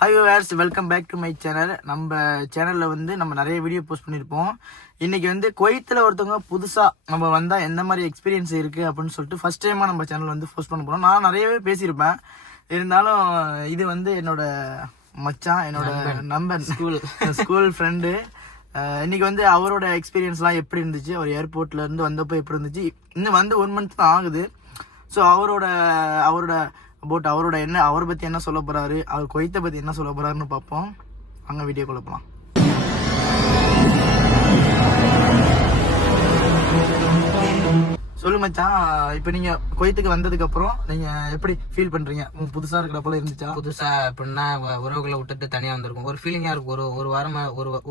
Hi viewers, welcome back to my channel. நம்ம சேனலில் வந்து நம்ம நிறைய வீடியோ போஸ்ட் பண்ணியிருப்போம். இன்றைக்கி வந்து குவைத்தில் ஒருத்தவங்க புதுசாக நம்ம வந்தால் எந்த மாதிரி எக்ஸ்பீரியன்ஸ் இருக்குது அப்படின்னு சொல்லிட்டு ஃபஸ்ட் டைமாக நம்ம சேனல் வந்து போஸ்ட் பண்ண போகிறோம். நான் நிறையவே பேசியிருப்பேன், இருந்தாலும் இது வந்து என்னோட மச்சான், என்னோட நண்பன், ஸ்கூல் ஃப்ரெண்டு. இன்றைக்கி வந்து அவரோட எக்ஸ்பீரியன்ஸ்லாம் எப்படி இருந்துச்சு, அவர் ஏர்போர்ட்லேருந்து வந்தப்போ எப்படி இருந்துச்சு, இன்னும் வந்து 1 month தான் ஆகுது. ஸோ அவரோட அவரோட என்ன, அவரை பற்றி என்ன சொல்ல போகிறாரு, அவர் குவைத்தை பற்றி என்ன சொல்ல போகிறாருன்னு பார்ப்போம். அங்கே வீடியோக்குள்ள போகலாம். சொல்லு மச்சான், இப்போ நீங்க குவைத்துக்கு வந்ததுக்கு அப்புறம் நீங்க எப்படி ஃபீல் பண்றீங்க? புதுசா இருக்கிற போல இருந்துச்சா? புதுசா எப்படின்னா உறவுகளை விட்டுட்டு தனியா வந்திருக்கும், ஒரு ஃபீலிங்கா இருக்கும். ஒரு வாரமா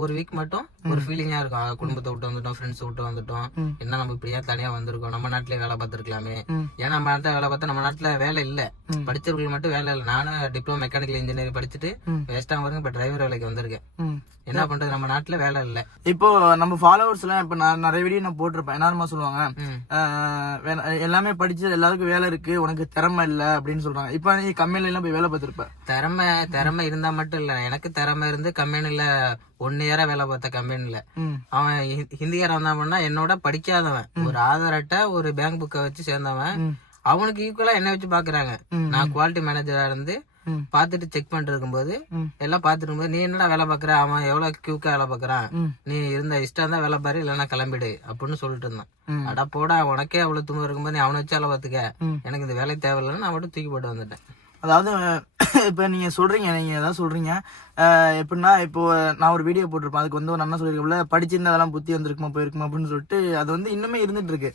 ஒரு வீக் மட்டும் ஒரு ஃபீலிங்கா இருக்கும். குடும்பத்தை விட்டு வந்துட்டோம், ஃப்ரெண்ட்ஸ் விட்டு வந்துட்டோம், என்ன நம்ம இப்படியா தனியா வந்திருக்கோம், நம்ம நாட்டிலே வேலை பார்த்துருக்கலாமே. ஏன்னா நம்ம நாட்டில் வேலை பார்த்தா நம்ம நாட்டுல வேலை இல்ல, படிச்சவர்களுக்கு மட்டும் வேலை இல்லை. நானும் டிப்ளமோ மெக்கானிக்கல் இன்ஜினியரிங் படிச்சுட்டு வேஸ்டா வரைக்கும் இப்ப டிரைவர் வேலைக்கு வந்திருக்கேன். என்ன பண்றது, நம்ம நாட்டுல வேலை இல்ல. இப்போ நம்ம ஃபாலோவர்ஸ் எல்லாம் இப்ப நான் நிறைய வீடியோ நான் போட்டிருப்பேன். என்ன சொல்லுவாங்க, எல்லாமே படிச்சு எல்லாருக்கும் வேலை இருக்கு, உனக்கு திறமை இல்ல அப்படின்னு சொல்றாங்க. இப்ப நீ கம்பெனில எல்லாம் போய் வேலை பார்த்திருப்ப. திறமை இருந்தா மட்டும் இல்ல, எனக்கு திறமை இருந்து கம்பெனில 1 year வேலை பார்த்த கம்பெனில அவன் ஹிந்திக்காரன் வந்தான் பண்ணா, என்னோட படிக்காதவன், ஒரு ஆதார் அட்டை ஒரு பேங்க் புக்கை வச்சு சேர்ந்தவன், அவனுக்கு ஈக்குவலா என்ன வச்சு பாக்குறாங்க. நான் குவாலிட்டி மேனேஜரா இருந்து பாத்துட்டு செக் பண்ணிட்டு இருக்கும்போது எல்லாம் பாத்துட்டு இருக்கும்போது, நீ என்னடா வேலை பாக்குற, அவன் எவ்வளவு கியூக்கா வேலை பாக்குறான், நீ இருந்த இஷ்டம் தான் வேலை பாரு, இல்லன்னா கிளம்பிடு அப்படின்னு சொல்லிட்டு இருந்தான். அடா போடா, உனக்கே அவ்வளவு துணு இருக்கும்போது நீ அவனை வச்சு வேலை பாத்துக்க, எனக்கு இந்த வேலை தேவையில்லைன்னு நான் மட்டும் தூக்கி போட்டு வந்துட்டேன். அதாவது இப்ப நீங்க சொல்றீங்க, நீங்க ஏதாவது சொல்றீங்க எப்படின்னா, இப்போ நான் ஒரு வீடியோ போட்டிருப்பேன், அதுக்கு வந்து ஒரு அண்ணா சொல்லியிருக்கல, படிச்சிருந்தா அதெல்லாம் புத்தி வந்திருக்குமா போயிருக்குமா அப்படின்னு சொல்லிட்டு. அது வந்து இன்னுமே இருந்துட்டு இருக்கு.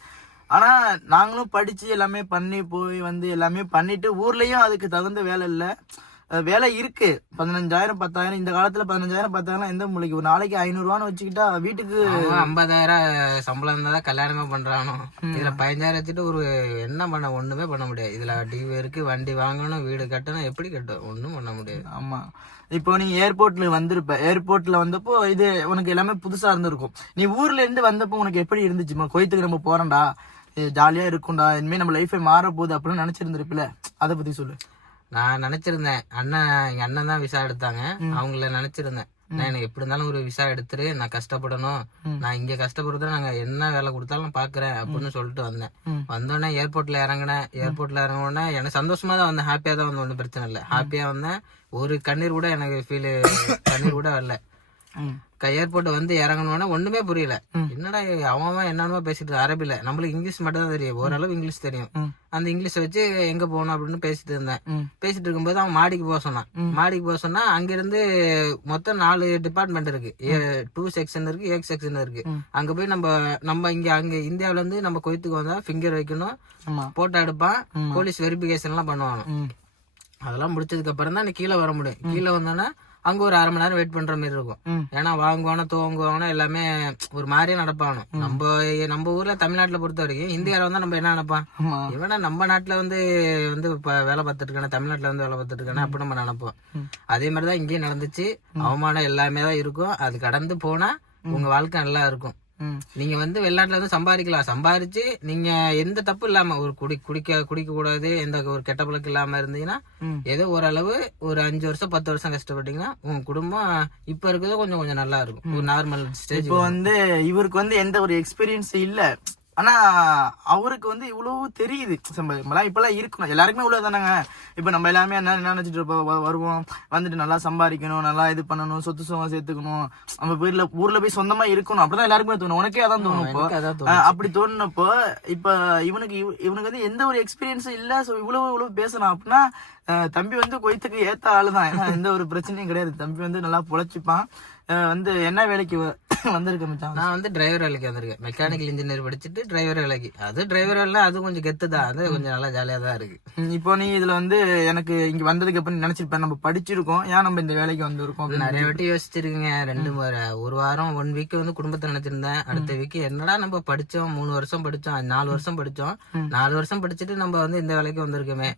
ஆனா நாங்களும் படிச்சு எல்லாமே பண்ணி போய் வந்து எல்லாமே பண்ணிட்டு ஊர்லயும் அதுக்கு தகுந்த வேலை இல்ல. வேலை இருக்கு, 15,000 10,000 இந்த காலத்துல 15,000 10,000 எந்த மூலைக்கு, ஒரு நாளைக்கு 500 ரூபான்னு வச்சுக்கிட்டா வீட்டுக்கு 50,000 சம்பளம் இருந்தாதான் கல்யாணமே பண்றானோ. இதுல 15,000 வச்சுட்டு ஒரு என்ன பண்ண, ஒண்ணுமே பண்ண முடியாது. இதுல டிவி இருக்கு, வண்டி வாங்கணும், வீடு கட்டணும், எப்படி கட்டும், ஒண்ணும் பண்ண முடியாது. ஆமா, இப்போ நீ ஏர்போர்ட்ல வந்திருப்ப, ஏர்போர்ட்ல வந்தப்போ இது உனக்கு எல்லாமே புதுசா இருந்திருக்கும். நீ ஊர்ல இருந்து வந்தப்போ உனக்கு எப்படி இருந்துச்சுமா, குவைத்துக்கு நம்ம போறோம்டா, ஜாலியா இருக்கும்டா, இனிமே நம்ம லைஃபே மாற போகுது அப்படின்னு நினைச்சிருந்திருப்பில, அதை பத்தி சொல்லு. நான் நினைச்சிருந்தேன், எங்க அண்ணன் தான் விசா எடுத்தாங்க, அவங்கள நினைச்சிருந்தேன், நான் எனக்கு எப்படி இருந்தாலும் ஒரு விசா எடுத்துரு, நான் கஷ்டப்படணும், நான் இங்க கஷ்டப்படுறத நாங்க என்ன வேலை கொடுத்தாலும் பாக்குறேன் அப்படின்னு சொல்லிட்டு வந்தேன். வந்தோடனே ஏர்போர்ட்ல இறங்கினோடனே எனக்கு சந்தோஷமா தான் வந்தேன், ஹாப்பியா தான் வந்தேன், ஒன்றும் பிரச்சனை இல்லை, ஹாப்பியா வந்தேன். ஒரு கண்ணீர் கூட எனக்கு கண்ணீர் கூட வரல. ஏர்போர்ட் வந்து இறங்கணும்னா ஒண்ணுமே புரியல, என்னடா அவன் என்னன்னு பேசிட்டு அரபில, நம்மளுக்கு இங்கிலீஷ் மட்டும் தான் தெரியும், ஓரளவு இங்கிலீஷ் தெரியும். அந்த இங்கிலீஷ் வச்சு எங்க போகணும் அப்படின்னு பேசிட்டு இருந்தேன். பேசிட்டு இருக்கும்போது அவன் மாடிக்கு போக சொன்னான். அங்கிருந்து மொத்தம் 4 டிபார்ட்மெண்ட் இருக்கு, 2 செக்ஷன் இருக்கு, 8 செக்ஷன் இருக்கு. அங்க போய் நம்ம அங்க இந்தியாவில இருந்து நம்ம குவைத்துக்கு வந்தா ஃபிங்கர் வைக்கணும், போட்டோ எடுப்பான், போலீஸ் வெரிஃபிகேஷன் எல்லாம் பண்ணுவாங்க. அதெல்லாம் முடிச்சதுக்கு அப்புறம் தான் நீ கீழே வர முடியும். கீழே வந்தோன்னா அங்க ஒரு 1/2 மணி நேரம் வெயிட் பண்ற மாதிரி இருக்கும். ஏன்னா வாங்குவானோ துவங்குவானோ எல்லாமே ஒரு மாதிரியே நடப்பானோ. நம்ம ஊர்ல தமிழ்நாட்டுல பொறுத்த வரைக்கும் இந்தியாவில வந்து நம்ம என்ன நினைப்பான், இவனா நம்ம நாட்டுல வந்து வேலை பார்த்துட்டு இருக்கானே, தமிழ்நாட்டுல வந்து வேலை பார்த்துட்டு இருக்கானே அப்படி நம்ம நினைப்போம். அதே மாதிரிதான் இங்கேயும் நடந்துச்சு. அவமானம் எல்லாமே தான் இருக்கும், அது கடந்து போனா உங்க வாழ்க்கை நல்லா இருக்கும். நீங்க வந்து வெளிநாட்டுல வந்து சம்பாதிக்கலாம், சம்பாதிச்சு நீங்க எந்த தப்பு இல்லாம ஒரு குடிக்க கூடாது, எந்த ஒரு கெட்ட பழக்கம் இல்லாம இருந்தீங்கன்னா ஏதோ ஓரளவு ஒரு 5 வருஷம் 10 வருஷம் கஷ்டப்பட்டீங்கன்னா உங்க குடும்பம் இப்ப இருக்கிறது கொஞ்சம் நல்லா இருக்கும், ஒரு நார்மல் ஸ்டேஜ். இப்போ வந்து இவருக்கு வந்து எந்த ஒரு எக்ஸ்பீரியன்ஸ் இல்ல, ஆனா அவருக்கு வந்து இவ்வளவு தெரியுது. இப்பெல்லாம் இருக்கணும், எல்லாருக்குமே இவ்வளவு தானாங்க. இப்ப நம்ம எல்லாமே என்ன நினைச்சிட்டு வருவோம், வந்துட்டு நல்லா சம்பாதிக்கணும், நல்லா இது பண்ணணும், சொத்து சுகம் சேர்த்துக்கணும், நம்ம ஊர்ல போய் சொந்தமா இருக்கணும், அப்படிதான் எல்லாருக்குமே தோணும். உனக்கே அதான் தோணும். இப்போ அப்படி தோணுனப்போ இப்ப இவனுக்கு வந்து எந்த ஒரு எக்ஸ்பீரியன்ஸும் இல்ல. சோ இவ்வளவு பேசணும் அப்படின்னா தம்பி வந்து குவைத்துக்கு ஏத்த ஆளுதான். ஏன்னா எந்த ஒரு பிரச்சனையும் கிடையாது, தம்பி வந்து நல்லா பொழைச்சிப்பான். வந்து என்ன வேலைக்கு வந்திருக்க மச்சான்? நான் வந்து டிரைவர் வேலைக்கு வந்திருக்கேன், மெக்கானிக்கல் இன்ஜினியர் படிச்சுட்டு டிரைவர் வேலைக்கு. அது டிரைவர் வேலை, அது கொஞ்சம் கெத்துதான், அது கொஞ்சம் நல்லா ஜாலியா தான் இருக்கு. இப்போ நீ இதுல வந்து எனக்கு இங்க வந்ததுக்கு அப்புறம் நினைச்சிருப்பேன், நம்ம படிச்சிருக்கோம், ஏன் நம்ம இந்த வேலைக்கு வந்திருக்கோம் நிறைய வாட்டி யோசிச்சிருக்கீங்க. 1 வாரம் 1 வீக் வந்து குடும்பத்தை நினைச்சிருந்தேன். அடுத்த வீக் என்னடா நம்ம படிச்சோம், 3 வருஷம் படிச்சோம், 4 வருஷம் படிச்சோம், 4 வருஷம் படிச்சுட்டு நம்ம வந்து இந்த வேலைக்கு வந்திருக்கோமே,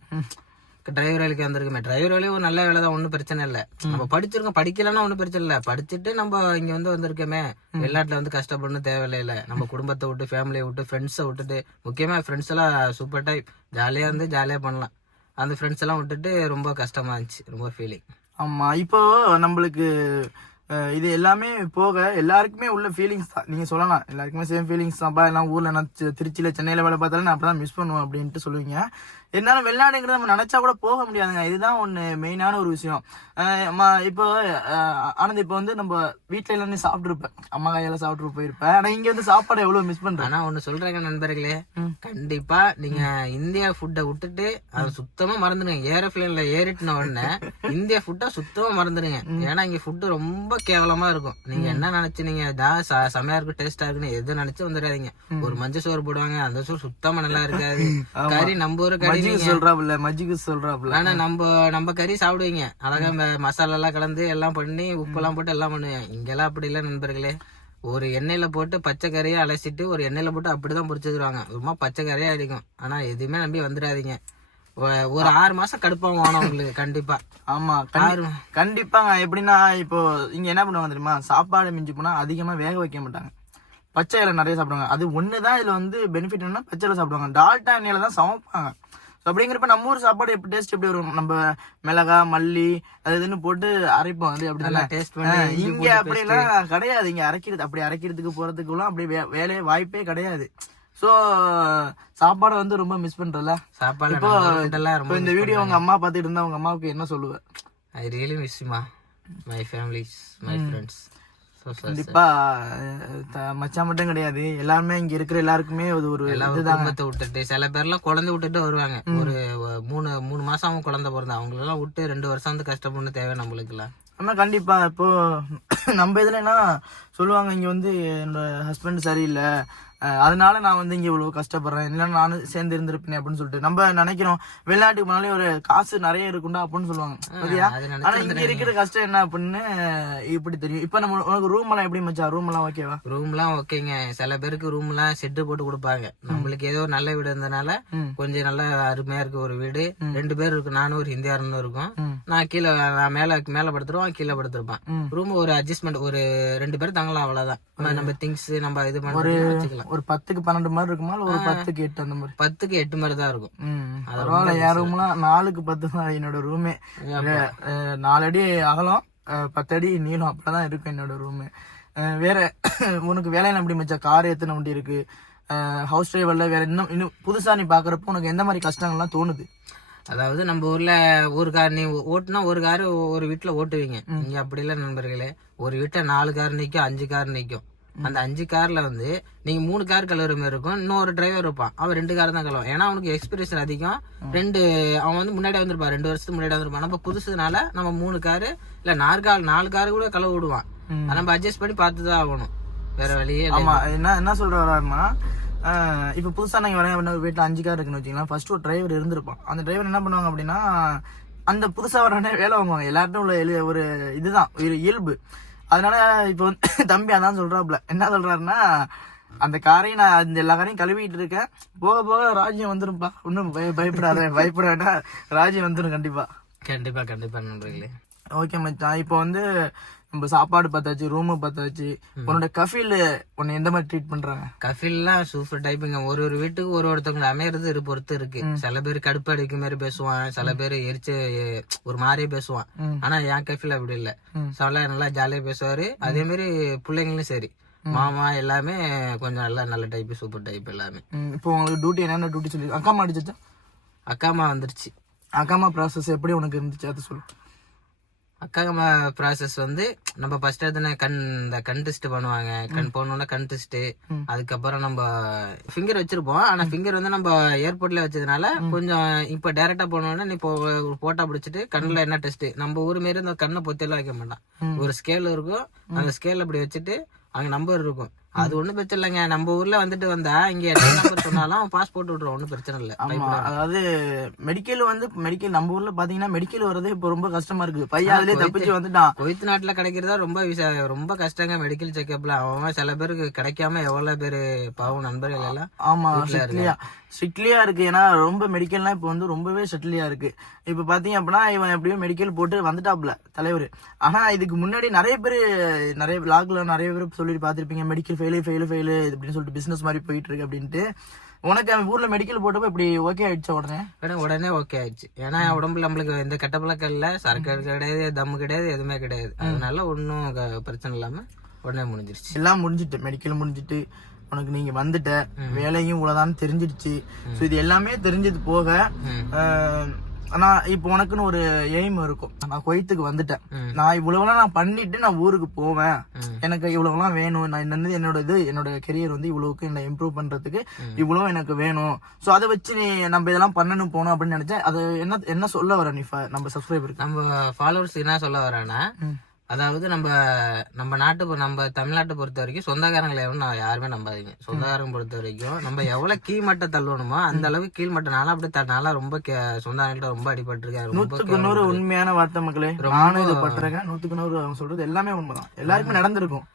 டிரைவர் வேலைக்கு வந்திருக்குமே. டிரைவர் வேலையும் ஒரு நல்ல வேலை தான், ஒன்னும் பிரச்சனை இல்ல. நம்ம படிச்சிருக்கோம், படிக்கலன்னா ஒன்னும் பிரச்சனை இல்ல. படிச்சுட்டு நம்ம இங்க வந்து வந்திருக்கோமே, வெளிநாட்டுல வந்து கஷ்டப்படணும் தேவையில்ல. நம்ம குடும்பத்தை விட்டு, ஃபேமிலியை விட்டு, ஃப்ரெண்ட்ஸை விட்டுட்டு, முக்கியமா ஃப்ரெண்ட்ஸ் எல்லாம் சூப்பர் டைப், ஜாலியா வந்து ஜாலியா பண்ணலாம். அந்த ஃப்ரெண்ட்ஸ் எல்லாம் விட்டுட்டு ரொம்ப கஷ்டமா இருந்துச்சு, ரொம்ப ஃபீலிங். ஆமா இப்போ நம்மளுக்கு இது எல்லாமே போக எல்லாருக்குமே உள்ள ஃபீலிங்ஸ் தான். நீங்க சொல்லலாம் எல்லாருக்குமே சேம் ஃபீலிங்ஸ் தான்ப்பா. எல்லாம் ஊர்ல நான் திருச்சியில சென்னையில வேலை பார்த்தாலும் நான் அப்பதான் மிஸ் பண்ணுவேன் அப்படின்ட்டு சொல்லுவீங்க. இருந்தாலும் வெளிநாடுங்கிறது நம்ம நினைச்சா கூட போக முடியாதுங்க. இதுதான் ஒண்ணு மெயினான ஒரு விஷயம். இப்போ ஆனந்த் இப்போ வந்து நம்ம வீட்டுல எல்லாம் நீ சாப்பிட்டுருப்பேன், அம்மா கையால சாப்பிட்டு போயிருப்பேன். ஆனா இங்க வந்து சாப்பாடு எவ்வளவு மிஸ் பண்றேன். ஆனா ஒண்ணு சொல்றேங்க நண்பர்களே, கண்டிப்பா நீங்க இந்தியா ஃபுட்டை விட்டுட்டு அதை சுத்தமா மறந்துடுங்க. ஏரோப்ளேன்ல ஏறிட்டுன உடனே இந்தியா ஃபுட்டை சுத்தமா மறந்துடுங்க. ஏன்னா இங்க ஃபுட்டு ரொம்ப கேவலமா இருக்கும். நீங்க என்ன நினைச்சுனீங்க செமையா இருக்கும் டேஸ்டா இருக்குன்னு எது நினைச்சு வந்துடாதீங்க. ஒரு மஞ்சள் சோறு போடுவாங்க, அந்த சோறு சுத்தமா நல்லா இருக்காது. கறி நம்ம ஒரு கறி சொல்றாப்புல. ஆனா நம்ம கறி சாப்பிடுவீங்க அழகா மசாலா எல்லாம் கலந்து எல்லாம் பண்ணி உப்பெல்லாம் போட்டு எல்லாம் பண்ணுவேன். இங்கெல்லாம் அப்படி இல்ல நண்பர்களே. ஒரு எண்ணெயில போட்டு பச்சை கறியை அலசிட்டு ஒரு எண்ணெயில போட்டு அப்படிதான் பொரிச்சு தருவாங்க. ரொம்ப பச்சை கறியா அடிக்கும். ஆனா எதுவுமே நம்பி வந்துடாதீங்க. ஒரு 6 மாசம் கடுப்பாங்க வேணும் உங்களுக்கு கண்டிப்பா. ஆமா கண்டிப்பாங்க. எப்படின்னா இப்போ இங்க என்ன பண்ணுவாங்க தெரியுமா, சாப்பாடு மிஞ்சி போனா அதிகமா வேக வைக்க மாட்டாங்க, பச்சை இலை நிறைய சாப்பிடுவாங்க. அது ஒண்ணுதான் இதுல வந்து பெனிஃபிட் என்னன்னா பச்சை இலை சாப்பிடுவாங்க. டால்டா எண்ணெயில தான் சமைப்பாங்க. அப்படிங்கிறப்ப நம்ம ஊர் சாப்பாடு எப்படி டேஸ்ட் எப்படி வரும், நம்ம மிளகா மல்லி அது இதுன்னு போட்டு அரைப்போம், அது அப்படிதான் டேஸ்ட் பண்ணி. இங்க அப்படிலாம் கிடையாது. இங்க அரைக்கிறதுக்கு போறதுக்குலாம் அப்படி வேலையே வாய்ப்பே கிடையாது. சோ சாப்பாடை வந்து ரொம்ப மிஸ் பண்றல. சாப்பாடு இப்போ இந்த வீடியோ உங்க அம்மா பாத்துட்டு இருந்தா உங்க அம்மாவுக்கு என்ன சொல்லுவேன்? I really miss my families, my friends. கண்டிப்பா மச்சான் மட்டும் கிடையாது, எல்லாருமே இங்க இருக்கிற எல்லாருக்குமே ஒரு குடும்பத்தை விட்டுட்டு சில பேர்லாம் குழந்தை விட்டுட்டு வருவாங்க. ஒரு 3 மாசம் அவங்க குழந்தை பிறந்தா அவங்களெல்லாம் விட்டு 2 வருஷம் வந்து கஷ்டப்படணும் தேவை நம்மளுக்கு எல்லாம். ஆமா கண்டிப்பா. இப்போ நம்ம இதுலன்னா சொல்லுவாங்க இங்க வந்து என்னோட ஹஸ்பண்ட் சரியில்லை, அதனால நான் வந்து இங்க இவ்வளவு கஷ்டப்படுறேன், இல்லைன்னா நானும் சேர்ந்து இருந்திருப்பேன் அப்படின்னு சொல்லிட்டு நம்ம நினைக்கிறோம். வெளிநாட்டுக்கு போனாலே ஒரு காசு நிறைய இருக்குண்டா அப்படின்னு சொல்லுவாங்க. சரியா? ஆனா இங்க இருக்கிற கஷ்டம் என்ன அப்படின்னு இப்படி தெரியும். இப்ப நம்ம உனக்கு ரூம் எல்லாம் எப்படி மச்சா? ரூம் எல்லாம் ஓகேவா? ரூம் எல்லாம் ஓகேங்க. சில பேருக்கு ரூம் எல்லாம் செட்டு போட்டு கொடுப்பாங்க. நம்மளுக்கு ஏதோ நல்ல வீடு இருந்தனால கொஞ்சம் நல்ல அருமையா இருக்கு. ஒரு வீடு 2 பேர் இருக்கு, நானும் ஒரு ஹிந்தியாரனும் இருக்கும். நான் கீழே மேல படுத்துருவான், கீழே படுத்துருப்பான். ரூம் ஒரு அட்ஜஸ்ட்மெண்ட், ஒரு 2 பேர் தங்கலாம், அவ்வளவுதான். நம்ம திங்ஸ் நம்ம இது பண்ணி வச்சுக்கலாம். ஒரு 10க்கு 12 மாதிரி இருக்குமா, ஒரு 10க்கு 8 அந்த மாதிரி? 10க்கு 8 மாதிரி தான் இருக்கும். அதனால என் ரூம்லாம் 4க்கு 10 தான் என்னோட ரூமே. 4 அடி அகலம் 10 அடி நீளம் அப்படிதான் இருக்கும் என்னோட ரூமு. வேற உனக்கு வேலையில எப்படி மச்சா? கார் எத்தனை வண்டி இருக்கு, ஹவுஸ் டிரைவர்ல வேற இன்னும் புதுசா நீ பாக்குறப்போ உனக்கு எந்த மாதிரி கஷ்டங்கள்லாம் தோணுது? அதாவது நம்ம ஊர்ல ஒரு கார் நீ ஓட்டுனா ஒரு கார் ஒரு வீட்டுல ஓட்டுவீங்க. இங்க அப்படி இல்ல நண்பர்களே. ஒரு வீட்டுல 4 கார் நிக்கும், 5 கார் நிக்கும். அந்த 5 கார்ல வந்து நீங்க 3 கார் கழுவுற மாதிரி இருக்கும். இன்னொரு டிரைவர் இருப்பான், அவன் 2 கார் தான் கழுவான். ஏன்னா அவனுக்கு எக்ஸ்பீரியன்ஸ் அதிகம். அவன் வந்து முன்னாடி வந்திருப்பான், 2 வருஷத்துக்கு முன்னாடி வந்திருப்பான். நம்ம புதுசுனால நம்ம 3 காரு இல்ல 4 காரு கூட கழுவ விடுவான். நம்ம அட்ஜஸ்ட் பண்ணி பார்த்துதான் ஆகணும், வேற வழியே. ஆமா என்ன சொல்றாருன்னா, இப்ப புதுசா நாங்க வர வீட்டுல 5 கார் இருக்குன்னு வச்சுக்கலாம். ஃபர்ஸ்ட் ஒரு டிரைவர் இருந்திருப்பான். அந்த டிரைவர் என்ன பண்ணுவாங்க அப்படின்னா, அந்த புதுசா வரனே வேலை வாங்குவாங்க. எல்லார்ட்டும் உள்ள ஒரு இதுதான் ஒரு இயல்பு. அதனால இப்ப வந்து தம்பி அதான் சொல்றாப்புல. என்ன சொல்றாருன்னா, அந்த காரையும் நான் இந்த எல்லா காரையும் கழுவிட்டு இருக்கேன், போக போக ராஜ்யம் வந்துரும்பா, ஒன்னும் பயப்படாத ராஜ்யம் வந்துடும் கண்டிப்பா. கண்டிப்பா நண்பர்களே. ஓகே மச்சான், இப்போ வந்து நம்ம சாப்பாடு பார்த்தாச்சு, ரூமு பார்த்தாச்சு. உன்னோட கஃபீல் உன்னை எந்த மாதிரி ட்ரீட் பண்றாங்க? கஃபீல்லாம் சூப்பர் டைப்புங்க. ஒரு வீட்டுக்கு ஒருத்தவங்க அமையறது பொறுத்து இருக்கு. சில பேர் கடுப்பு அடிக்க மாதிரி பேசுவான், சில பேர் எரிச்சு ஒரு மாதிரியே பேசுவான். ஆனா என் கஃபீல் அப்படி இல்ல, நல்லா ஜாலியா பேசுவாரு. அதே மாதிரி பிள்ளைங்களும் சரி, மாமா எல்லாமே கொஞ்சம் நல்ல டைப், சூப்பர் டைப் எல்லாமே. இப்போ உங்களுக்கு டியூட்டி என்னென்ன டியூட்டி சொல்லி? அக்காமா அடிச்சா? அக்காமா வந்துருச்சு. அக்காமா ப்ராசஸ் எப்படி உனக்கு இருந்துச்சு அது சொல்லு. அக்காமா ப்ராசஸ் வந்து நம்ம ஃபர்ஸ்ட் எடுத்தோன்னே கண் டெஸ்ட் பண்ணுவாங்க. கண் போனோம்னா கண் டெஸ்ட், அதுக்கப்புறம் நம்ம ஃபிங்கர் வச்சிருப்போம். ஆனா ஃபிங்கர் வந்து நம்ம ஏர்போர்ட்ல வச்சதுனால கொஞ்சம் இப்ப டைரக்டா போனோம்னா நீ போட்டா பிடிச்சிட்டு கண்ணுல என்ன டெஸ்ட், நம்ம ஊர் மாரி இந்த கண்ணை பொத்தியெல்லாம் வைக்க மாட்டான். ஒரு ஸ்கேல் இருக்கும், அந்த ஸ்கேல் அப்படி வச்சுட்டு அங்க நம்பர் இருக்கும். அது ஒண்ணும் பிரச்சனை இல்லைங்க. நம்ம ஊர்ல வந்துட்டு வந்தா இங்க என்ன நம்பர் சொன்னாலும் பாஸ் போட்டு விட்டுருவோம், ஒன்னும் பிரச்சனை இல்லை. அதாவது மெடிக்கல் நம்ம ஊர்ல பாத்தீங்கன்னா மெடிக்கல் வரதே இப்ப ரொம்ப கஷ்டமா இருக்கு. பையன் அதுலயே தப்பிச்சு வந்துட்டான். குவைத் நாட்டுல கிடைக்கிறதா ரொம்ப கஷ்டங்க மெடிக்கல் செக்அப்ல. அவன் சில பேருக்கு கிடைக்காம எவ்வளவு பேரு பாவம் நண்பர்கள் எல்லாம். ஆமா ஸ்ட்ரிக்ட்லியா இருக்கு. ஏன்னா ரொம்ப மெடிக்கல்லாம் இப்ப வந்து ரொம்பவே ஸ்ட்ரிக்ட்லியா இருக்கு. இப்ப பாத்தீங்க அப்படின்னா இவன் எப்படியும் மெடிக்கல் போட்டு வந்துட்டாப்ல தலைவர். ஆனா இதுக்கு முன்னாடி நிறைய விளாக்ல நிறைய பேர் சொல்லி பாத்திருப்பீங்க, மெடிக்கல் ஃபெயிலு அப்படின்னு சொல்லிட்டு பிசினஸ் மாதிரி போயிட்டு இருக்கு அப்படின்ட்டு. உனக்கு அவன் ஊர்ல மெடிக்கல் போட்டப்ப இப்படி ஓகே ஆயிடுச்சா உடனே? உடனே ஓகே ஆயிடுச்சு. ஏன்னா உடம்புல நம்மளுக்கு எந்த கெட்ட பழக்கம் இல்ல, சரக்கு கிடையாது, தம்மு கிடையாது, எதுவுமே கிடையாது. அதனால ஒன்னும் பிரச்சனை இல்லாம உடனே முடிஞ்சிருச்சு. எல்லாம் முடிஞ்சிட்டு, மெடிக்கல் முடிஞ்சிட்டு உனக்கு நீங்க வந்துட்ட, வேலையும் இவ்வளவுதான் தெரிஞ்சிடுச்சு. ஸோ இது எல்லாமே தெரிஞ்சது போக ஆனா இப்போ உனக்குன்னு ஒரு எய்ம் இருக்கும். நான் குவைத்துக்கு வந்துட்டேன், நான் இவ்வளவுலாம் நான் பண்ணிட்டு நான் ஊருக்கு போவேன், எனக்கு இவ்வளவுலாம் வேணும், நான் என்னோட கெரியர் வந்து இவ்வளவுக்கு என்ன இம்ப்ரூவ் பண்றதுக்கு இவ்வளவு எனக்கு வேணும். ஸோ அதை வச்சு நீ நம்ம இதெல்லாம் பண்ணணும் போகணும் அப்படின்னு நினைச்சேன். அது என்ன சொல்ல வர நீ நம்ம சப்ஸ்கிரைபருக்கு, நம்ம ஃபாலோவர்ஸ் என்ன சொல்ல வரேன்னா, அதாவது நம்ம தமிழ்நாட்டை பொறுத்த வரைக்கும் சொந்தக்காரங்களை யாருமே நம்பாதீங்க. சொந்தக்காரங்க பொறுத்த வரைக்கும் நம்ம எவ்வளவு கீழ்மட்ட தள்ளணுமோ அந்த அளவுக்கு கீழ்மட்ட. நானும் அப்படி நானும் ரொம்ப சொந்தக்காரங்கள்ட்ட ரொம்ப அடிபட்டிருக்கேன். 100% உண்மையான வார்த்தை மக்களே. நானும் இதை பட்டிருக்கேன். 100% அவங்க சொல்றது எல்லாமே உண்மைதான், எல்லாருக்குமே நடந்திருக்கும்.